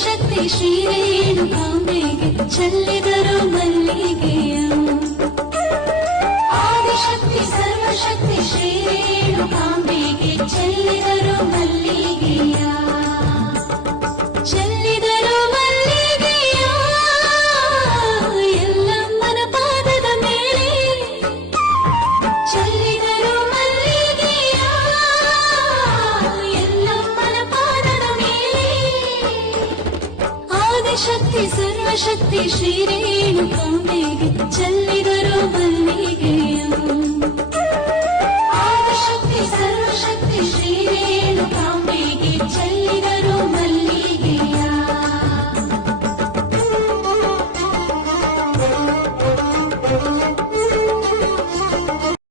ಸರ್ವಶಕ್ತಿ ಶ್ರೀ ರೇಣುಕಾಂಬೆಗೆ ಚೆಲ್ಲಿದರು ಮಲ್ಲಿಗೆಯ ಆದಿಶಕ್ತಿ ಸರ್ವಶಕ್ತಿ ಶ್ರೀ ರೇಣುಕಾಂಬೆಗೆ ಚೆಲ್ಲಿದರು ಮಲ್ಲಿಗೆಯ ಚೆಲ್ಲಿದರು ಮಲ್ಲಿಗೆಯ ಎಲ್ಲಮ್ಮನ ಪಾದದ ಮೇಲೆ ಚೆಲ್ಲಿದರು ಮಲ್ಲಿಗೆಯ ಎಲ್ಲಮ್ಮನ ಪಾದದ ಮೇಲೆ ಆದಿಶಕ್ತಿ ಸರ್ವಶಕ್ತಿ ಶ್ರೀ ರೇಣುಕಾಂಬೆಗೆ ಚೆಲ್ಲಿದರು ಮಲ್ಲಿಗೆಯ